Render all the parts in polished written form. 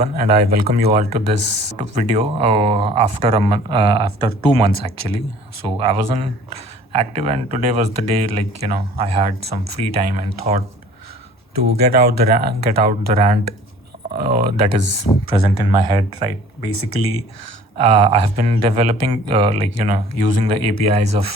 everyone, and I welcome you all to this video after 2 months actually. So I wasn't active, and today was the day. I had some free time and thought to get out the rant that is present in my head. Right, basically, I have been developing using the APIs of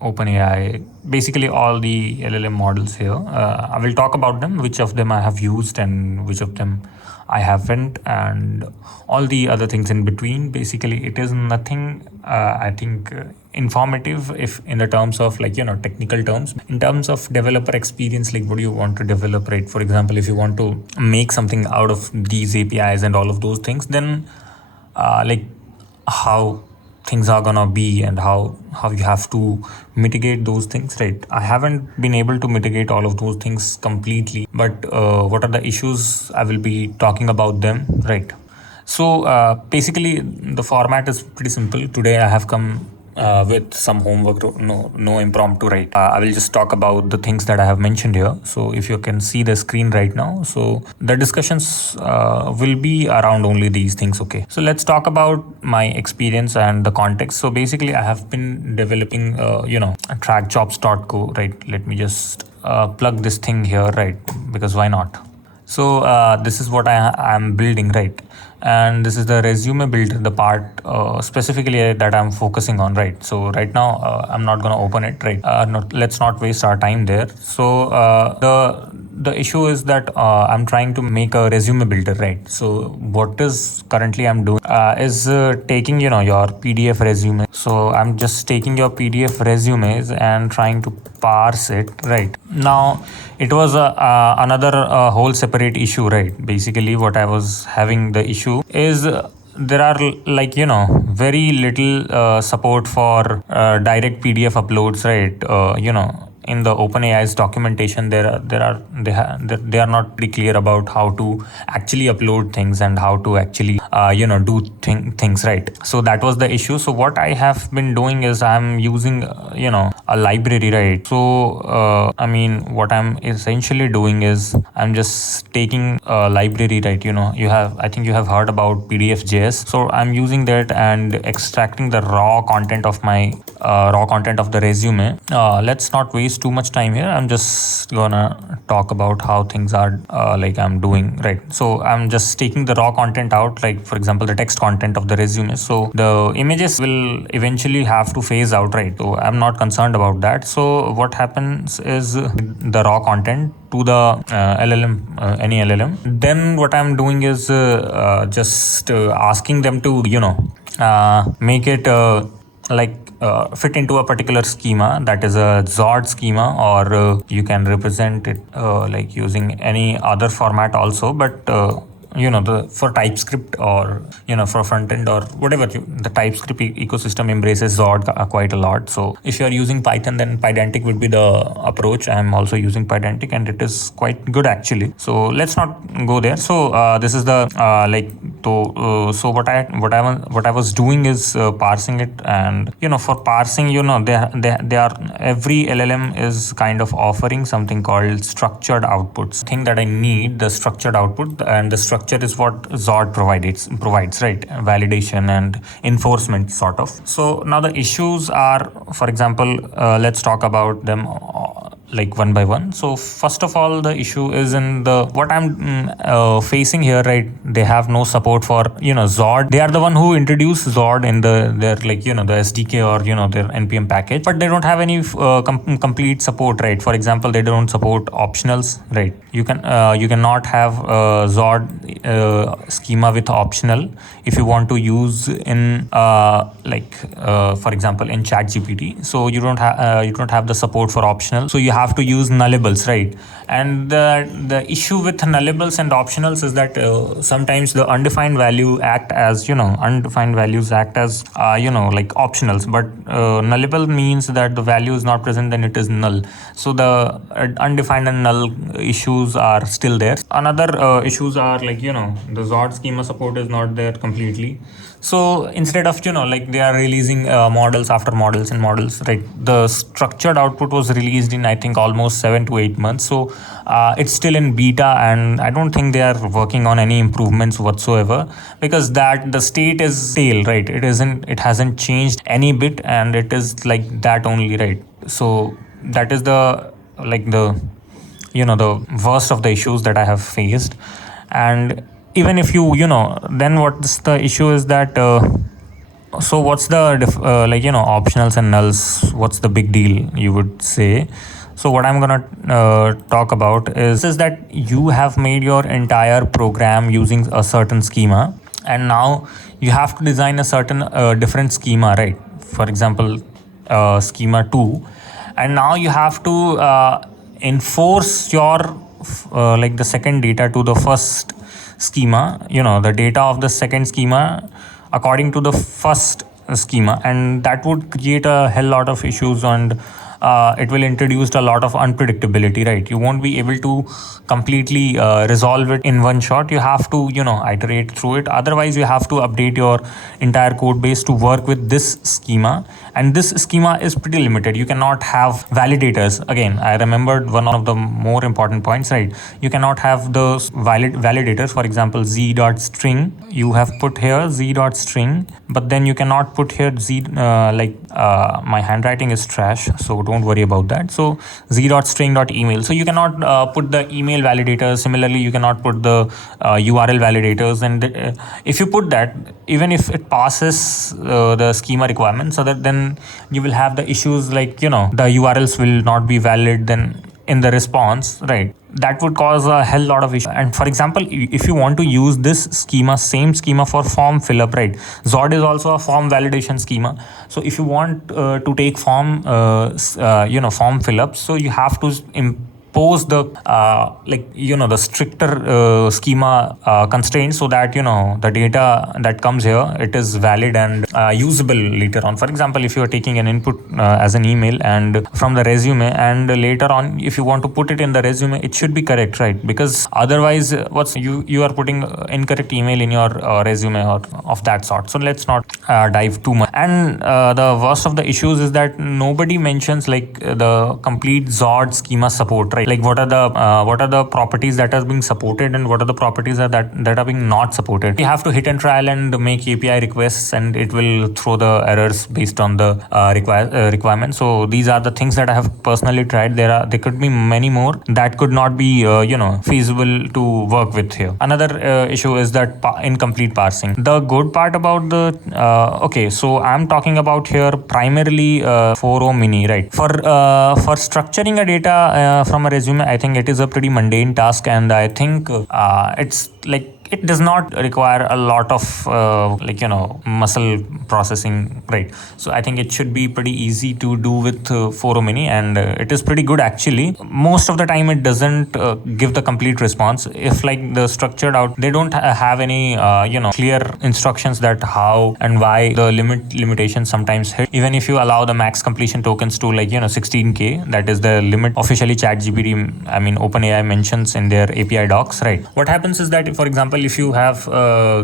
OpenAI, basically all the LLM models here. I will talk about them, which of them I have used and which of them I haven't, and all the other things in between. Basically, it is nothing, I think, informative if in the terms of technical terms. In terms of developer experience, like what do you want to develop, right? For example, if you want to make something out of these APIs and all of those things, then how things are gonna be and how you have to mitigate those things, right? I haven't been able to mitigate all of those things completely, but what are the issues? I will be talking about them, right? So basically the format is pretty simple. Today I have come with some homework, no impromptu, right? I will just talk about the things that I have mentioned here. So if you can see the screen right now, so the discussions will be around only these things. Okay, so let's talk about my experience and the context. So basically I have been developing trackjobs.co, right? Let me just plug this thing here, right? Because why not? So this is what I am building, right? And this is the resume builder, the part specifically that I'm focusing on, right? So right now I'm not gonna open it, right? Let's not waste our time there. So the issue is that I'm trying to make a resume builder, right? So what is currently I'm doing is taking your PDF resume. So I'm just taking your PDF resumes and trying to parse it, right? Now it was another whole separate issue, right? Basically what I was having the issue is there are very little support for direct PDF uploads, right? In the OpenAI's documentation, they are not pretty clear about how to actually upload things and how to actually do things, right? So that was the issue. So what I have been doing is I'm using a library, right? So what I'm essentially doing is I'm just taking a library, right? I think you have heard about PDF.js. So I'm using that and extracting the raw content of the resume. Let's not waste too much time here. I'm just gonna talk about how things are I'm doing, right? So I'm just taking the raw content out, like for example the text content of the resume. So the images will eventually have to phase out, right? So I'm not concerned about that. So what happens is the raw content to the LLM, any LLM. Then what I'm doing is just asking them to make it fit into a particular schema, that is a Zord schema, or you can represent it using any other format also, but for TypeScript or for front end or whatever, the TypeScript ecosystem embraces Zord quite a lot. So if you are using Python, then Pydantic would be the approach. I am also using Pydantic and it is quite good actually. So let's not go there. So this is the so what I was doing is parsing it, and for parsing, they are every LLM is kind of offering something called structured outputs. Thing that I need, the structured output, and the structure is what Zord provides, right? Validation and enforcement sort of. So now the issues are, for example, let's talk about them one by one. So first of all, the issue is in the what I'm facing here, right? They have no support for Zord. They are the one who introduced Zord in their the SDK or their npm package, but they don't have any complete support, right? For example, they don't support optionals, right? You cannot have Zord schema with optional if you want to use in for example in ChatGPT. So you don't have the support for optional, so you have to use nullables, right? And the issue with nullables and optionals is that sometimes the undefined values act as optionals, but nullable means that the value is not present, then it is null. So the undefined and null issues are still there. Another issues are the Zord schema support is not there completely. So instead of they are releasing models after models and models, right? The structured output was released in I think almost 7 to 8 months. So it's still in beta, and I don't think they are working on any improvements whatsoever, because that the state is stale, right? It hasn't changed any bit, and it is like that only, right? So that is the, like, the, the worst of the issues that I have faced. And even if then what's the issue is that, so what's the optionals and nulls? What's the big deal, you would say? So what I'm gonna talk about is that you have made your entire program using a certain schema, and now you have to design a certain different schema, right? For example, schema 2, and now you have to enforce your the second data to the first schema, the data of the second schema according to the first schema, and that would create a hell lot of issues, and it will introduce a lot of unpredictability, right? You won't be able to completely resolve it in one shot. You have to iterate through it. Otherwise you have to update your entire code base to work with this schema, and this schema is pretty limited. You cannot have validators. Again, I remembered one of the more important points, right? You cannot have the validators. For example, z.string, you have put here z.string, but then you cannot put here my handwriting is trash, so don't worry about that. So z.string.email, so you cannot put the email validators. Similarly, you cannot put the URL validators, and if you put that, even if it passes the schema requirements, so that then you will have the issues like the URLs will not be valid then in the response, right? That would cause a hell lot of issues. And for example, if you want to use this same schema for form fill up, right? Zod is also a form validation schema. So if you want to take form form fill ups, so you have to impose the the stricter schema constraints, so that the data that comes here, it is valid and usable later on. For example, if you are taking an input as an email and from the resume, and later on if you want to put it in the resume, it should be correct, right? Because otherwise what's you are putting incorrect email in your resume or of that sort. So let's not dive too much. And the worst of the issues is that nobody mentions the complete Zod schema support, right? Like what are the properties that are being supported, and what are the properties that are being not supported. You have to hit and trial and make API requests, and it will throw the errors based on the requirements. So these are the things that I have personally tried. There could be many more that could not be feasible to work with here. Another issue is that incomplete parsing. The good part about the okay, so I'm talking about here primarily 4o mini, right? For structuring a data from a resume, I think it is a pretty mundane task, and I think it's like it does not require a lot of muscle processing, right? So I think it should be pretty easy to do with 4o mini, and it is pretty good actually. Most of the time it doesn't give the complete response. If the structured out, they don't have any clear instructions that how and why the limitations sometimes hit. Even if you allow the max completion tokens to 16k, that is the limit officially ChatGPT, I mean OpenAI mentions in their API docs, right? What happens is that, for example, if you have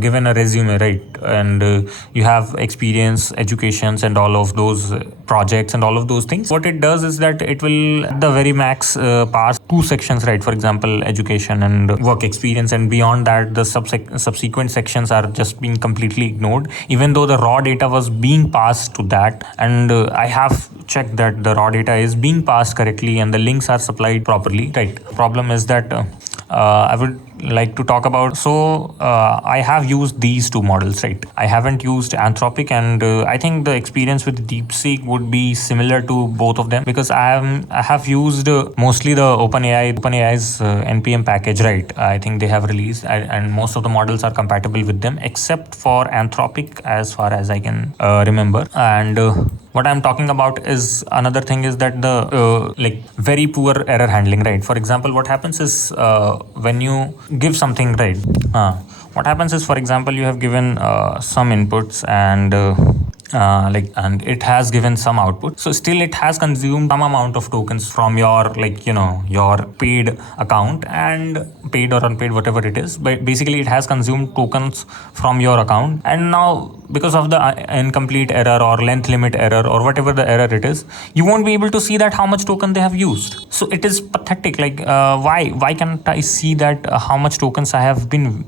given a resume, right, and you have experience, educations, and all of those projects and all of those things, what it does is that it will at the very max parse 2 sections, right? For example, education and work experience, and beyond that the subsequent sections are just being completely ignored, even though the raw data was being passed to that. And I have checked that the raw data is being passed correctly and the links are supplied properly, right? Problem is that I would like to talk about. So I have used these 2 models, right? I haven't used Anthropic, and I think the experience with DeepSeek would be similar to both of them, because I have used mostly the OpenAI's NPM package, right? I think they have released, and most of the models are compatible with them, except for Anthropic, as far as I can remember. And what I'm talking about is another thing is that the very poor error handling, right? For example, what happens is when you give something, right? What happens is, for example, you have given some inputs, and and it has given some output. So still it has consumed some amount of tokens from your, your paid account, and paid or unpaid, whatever it is, but basically it has consumed tokens from your account. And now, because of the incomplete error or length limit error or whatever the error it is, you won't be able to see that how much token they have used. So it is pathetic. Why can't I see that how much tokens I have been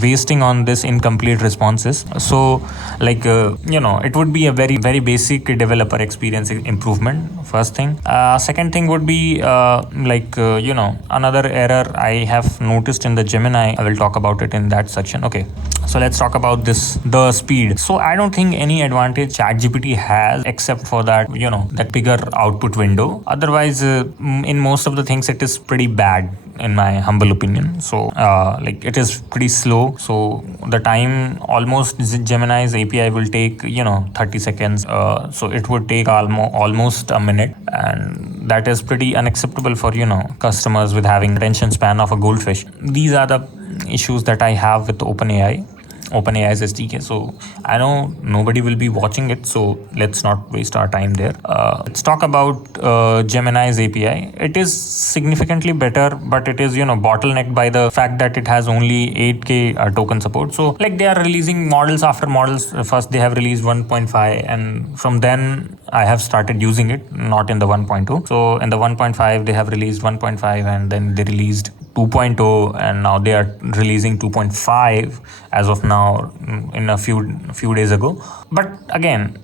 wasting on this incomplete responses? So it would be a very basic developer experience improvement, first thing. Second thing would be another error I have noticed in the Gemini. I will talk about it in that section. Okay, so let's talk about the speed. So I don't think any advantage ChatGPT has except for that that bigger output window. Otherwise, in most of the things, it is pretty bad in my humble opinion. So it is pretty slow. So the time, almost Gemini's API will take 30 seconds. So it would take almost a minute, and that is pretty unacceptable for customers with having attention span of a goldfish. These are the issues that I have with OpenAI's SDK. So I know nobody will be watching it, so let's not waste our time there. Let's talk about Gemini's API. It is significantly better, but it is bottlenecked by the fact that it has only 8K token support. So they are releasing models after models. First they have released 1.5, and from then I have started using it, not in the 1.2. So in the 1.5 they have released 1.5, and then they released 2.0, and now they are releasing 2.5 as of now, in a few days ago. But again,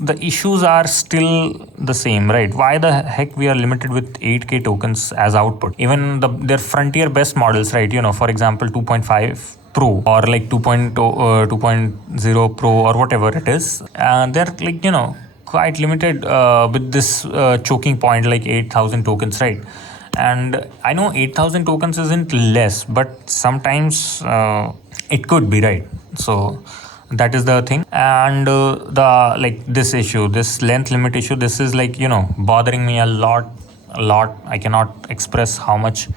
the issues are still the same, right? Why the heck we are limited with 8K tokens as output? Even their frontier best models, right? For example, 2.5 Pro or 2.0, 2.0 Pro or whatever it is, they're quite limited with this choking point, 8,000 tokens, right? And I know 8,000 tokens isn't less, but sometimes it could be, right? So that is the thing. And this issue, this length limit issue, this is bothering me a lot. I cannot express how much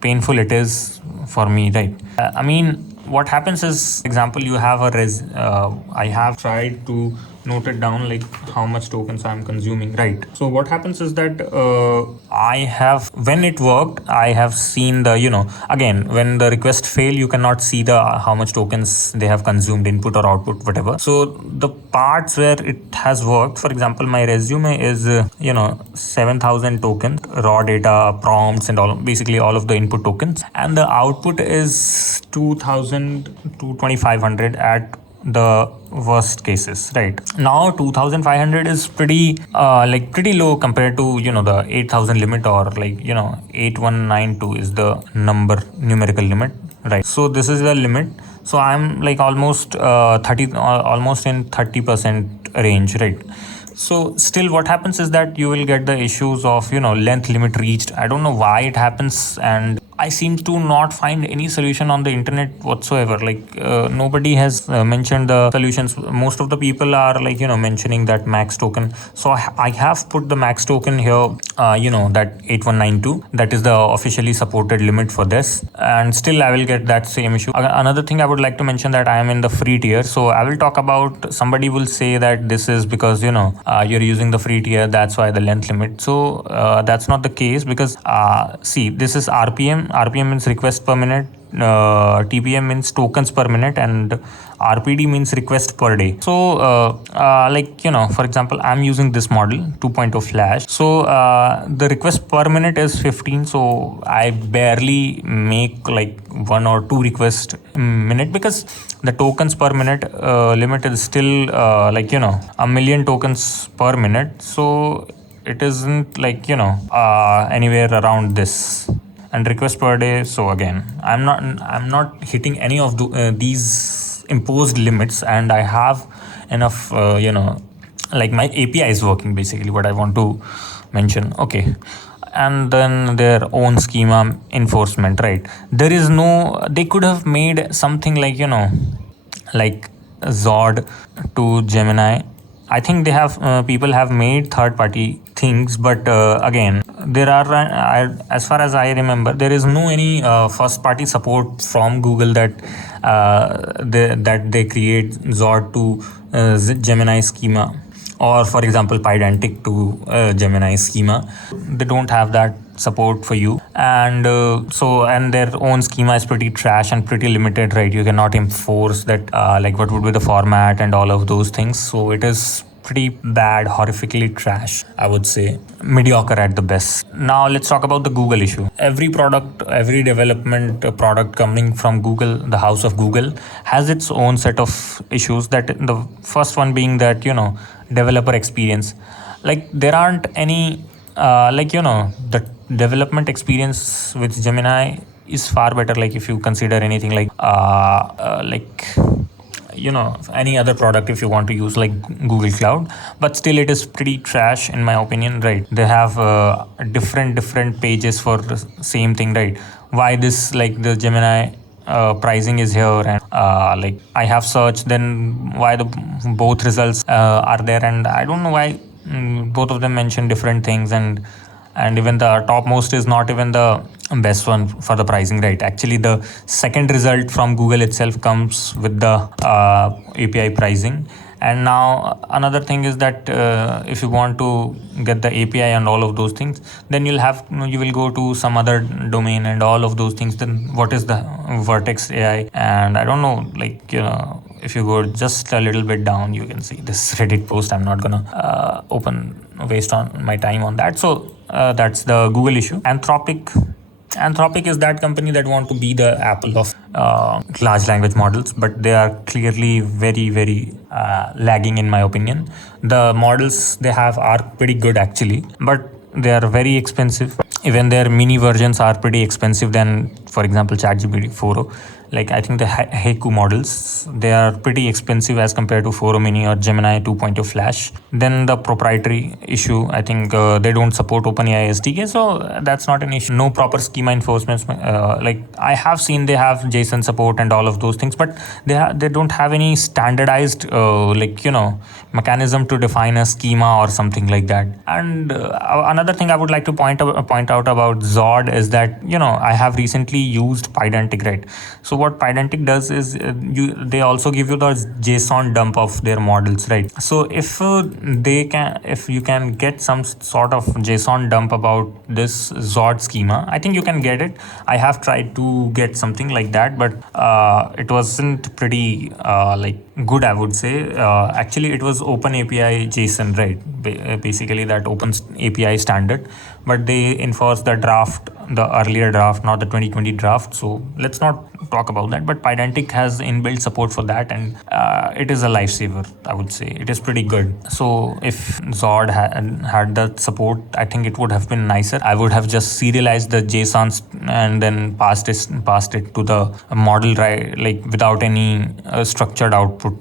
painful it is for me, right? I mean, what happens is, example, you have I have tried to note it down, how much tokens I'm consuming, right? So what happens is that when it worked, I have seen the again, when the request fail, you cannot see the how much tokens they have consumed, input or output, whatever. So the parts where it has worked, for example, my resume is 7,000 tokens, raw data, prompts, and basically all of the input tokens, and the output is 2,000 to 2,500 at the worst cases, right? Now 2,500 is pretty low compared to the 8,000 limit, or 8,192 is the numerical limit, right? So this is the limit. So I'm almost almost in 30% range, right? So still what happens is that you will get the issues of length limit reached. I don't know why it happens, and I seem to not find any solution on the internet whatsoever. Nobody has mentioned the solutions. Most of the people are mentioning that max token. So I have put the max token here, that 8,192. That is the officially supported limit for this, and still I will get that same issue. Another thing I would like to mention, that I am in the free tier. So I will talk about, somebody will say that this is because you're using the free tier, that's why the length limit. So that's not the case, because see, this is RPM. RPM means request per minute, TPM means tokens per minute, and RPD means request per day. So for example, I'm using this model 2.0 Flash. So the request per minute is 15. So I barely make 1 or 2 requests a minute, because the tokens per minute limit is still a million tokens per minute. So it isn't anywhere around this. And request per day, so again, I'm not hitting any of these imposed limits, and I have enough my API is working, basically what I want to mention. Okay, and then their own schema enforcement, right? They could have made something like Zod to Gemini. I think they have people have made third-party things, but again, there are, as far as I remember, there is no any first party support from Google that they create Zod to Gemini schema, or for example Pydantic to Gemini schema. They don't have that support for you, and and their own schema is pretty trash and pretty limited, right? You cannot enforce that, like what would be the format and all of those things. So it is pretty bad, horrifically trash, I would say, mediocre at the best. Now let's talk about the Google issue. Every product, every development product coming from Google, the house of Google, has its own set of issues. That the first one being that, developer experience. Like there aren't any, the development experience with Gemini is far better. Like if you consider anything like any other product, if you want to use like Google Cloud, but still it is pretty trash in my opinion, right? They have different pages for the same thing, right? Why this, like the Gemini pricing is here, and like I have searched, then why the both results are there, and I don't know why both of them mention different things, and even the topmost is not even the best one for the pricing, right? Actually the second result from Google itself comes with the API pricing. And now another thing is that if you want to get the API and all of those things, then you will go to some other domain and all of those things. Then what is the Vertex AI? And I don't know, like if you go just a little bit down, you can see this Reddit post. I'm not gonna waste on my time on that. So that's the Google issue. Anthropic is that company that want to be the Apple of large language models, but they are clearly very lagging in my opinion. The models they have are pretty good actually, but they are very expensive. Even their mini versions are pretty expensive than, for example, ChatGPT 4. Like I think the Haiku models, they are pretty expensive as compared to 4 mini or Gemini 2.0 Flash. Then the proprietary issue, I think they don't support OpenAI SDK, so that's not an issue. No proper schema enforcements. Like I have seen they have JSON support and all of those things, but they don't have any standardized mechanism to define a schema or something like that. And another thing I would like to point out about Zod is that I have recently used Pydantic, right? So what Pydantic does is they also give you the JSON dump of their models, right? So if you can get some sort of JSON dump about this Zod schema, I think you can get it. I have tried to get something like that, but it wasn't pretty good, I would say. Actually it was Open API JSON, right? Basically that Open API standard, but they enforced the earlier draft, not the 2020 draft. So let's not talk about that. But Pydantic has inbuilt support for that, and it is a lifesaver, I would say. It is pretty good. So if Zod had that support, I think it would have been nicer. I would have just serialized the JSONs and then passed it to the model, right? Like without any structured output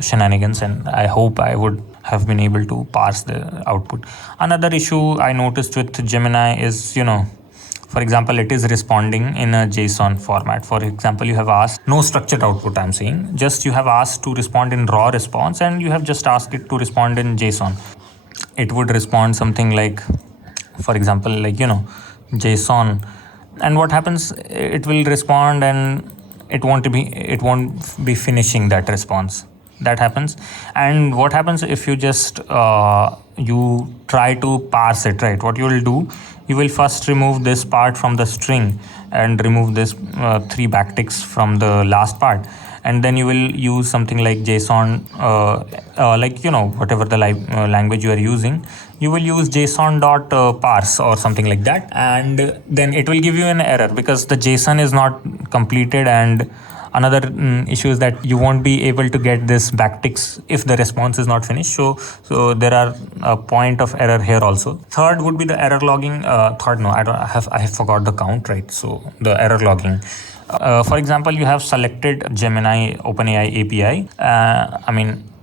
shenanigans, and I hope I would have been able to parse the output. Another issue I noticed with Gemini is, for example, it is responding in a JSON format. For example, you have asked no structured output, I'm saying, just you have asked to respond in raw response, and you have just asked it to respond in JSON. It would respond something like, for example, JSON, and what happens, it will respond and it won't be finishing that response. That happens. And what happens if you just you try to parse it, right? What you will do, you will first remove this part from the string and remove this 3 backticks from the last part, and then you will use something like JSON, whatever the language you are using, you will use JSON dot parse or something like that, and then it will give you an error because the JSON is not completed. And another issue is that you won't be able to get this backticks if the response is not finished. So there are a point of error here also. Third would be the error logging. I have forgot the count, right? So the error logging. For example, you have selected Gemini OpenAI API.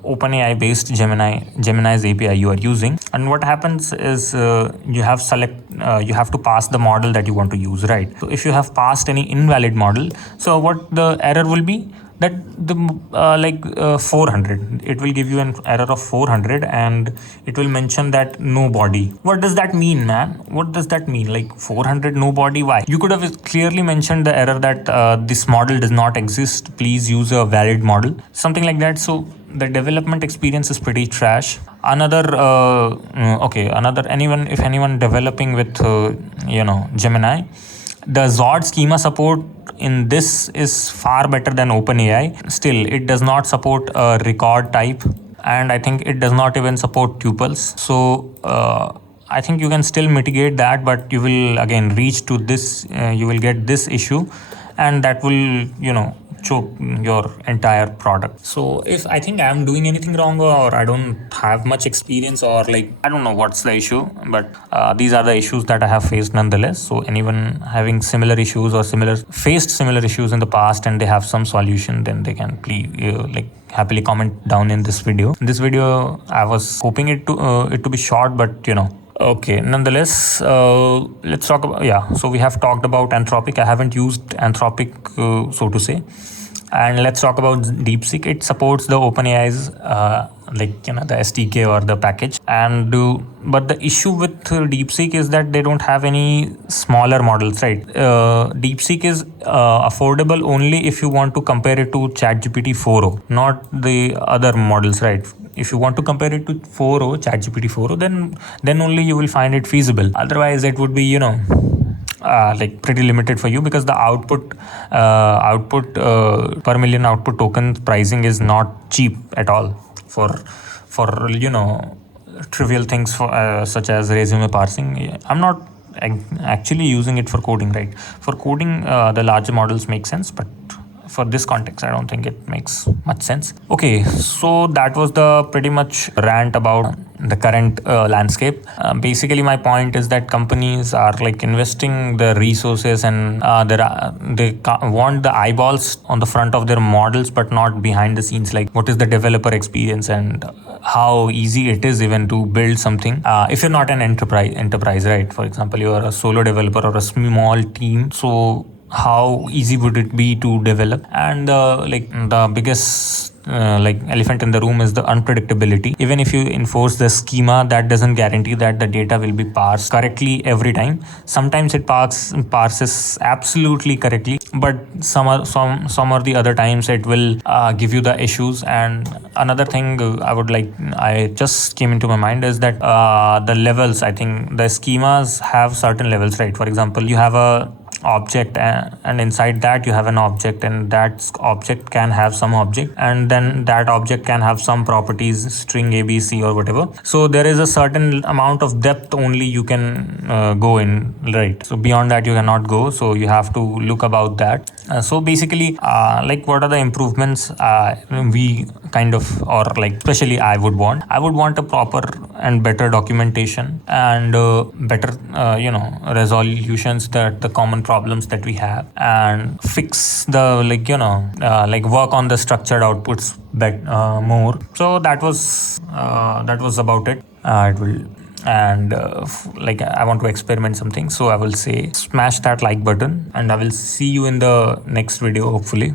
OpenAI based Gemini's API you are using. And what happens is you have to pass the model that you want to use, right? So if you have passed any invalid model, so what the error will be, that the 400, it will give you an error of 400, and it will mention that no body. What does that mean, man? What does that mean? Like 400 no body? Why? You could have clearly mentioned the error that this model does not exist, please use a valid model, something like that. So the development experience is pretty trash. If anyone developing with Gemini, the Zod schema support in this is far better than OpenAI. Still, it does not support a record type, and I think it does not even support tuples. So I think you can still mitigate that, but you will again reach to this. You will get this issue, and that will choke your entire product. So if I think I'm doing anything wrong, or I don't have much experience, or I don't know what's the issue, but these are the issues that I have faced nonetheless. So anyone having similar issues or faced similar issues in the past and they have some solution, then they can please happily comment down in this video. In this video, I was hoping it to be short, but Okay, nonetheless, let's talk about, so we have talked about Anthropic. I haven't used Anthropic, so to say. And let's talk about DeepSeek. It supports the OpenAI's, the SDK or the package. But the issue with DeepSeek is that they don't have any smaller models, right? DeepSeek is affordable only if you want to compare it to ChatGPT 4.0, not the other models, right? If you want to compare it to 4.0, ChatGPT 4.0, then only you will find it feasible. Otherwise, it would be, pretty limited for you, because the output per million output token pricing is not cheap at all for trivial things such as resume parsing. I'm not actually using it for coding, right? For coding, the larger models make sense, but for this context, I don't think it makes much sense. Okay, so that was the pretty much rant about the current landscape. Basically, my point is that companies are investing the resources, and they want the eyeballs on the front of their models, but not behind the scenes. Like, what is the developer experience and how easy it is even to build something. If you're not an enterprise, right? For example, you are a solo developer or a small team. So how easy would it be to develop? And the biggest elephant in the room is the unpredictability. Even if you enforce the schema, that doesn't guarantee that the data will be parsed correctly every time. Sometimes it parses absolutely correctly, but some or the other times it will give you the issues. And another thing I just came into my mind is that the levels. I think the schemas have certain levels, right? For example, you have a object, and inside that you have an object, and that object can have some object, and then that object can have some properties, string ABC or whatever. So there is a certain amount of depth only you can go in, right? So beyond that you cannot go, so you have to look about that. So basically, what are the improvements we kind of, or especially I would want a proper and better documentation, and better resolutions, that the common problems that we have, and fix the work on the structured outputs more. So that was about it. It will, and I want to experiment something, so I will say smash that like button, and I will see you in the next video, hopefully.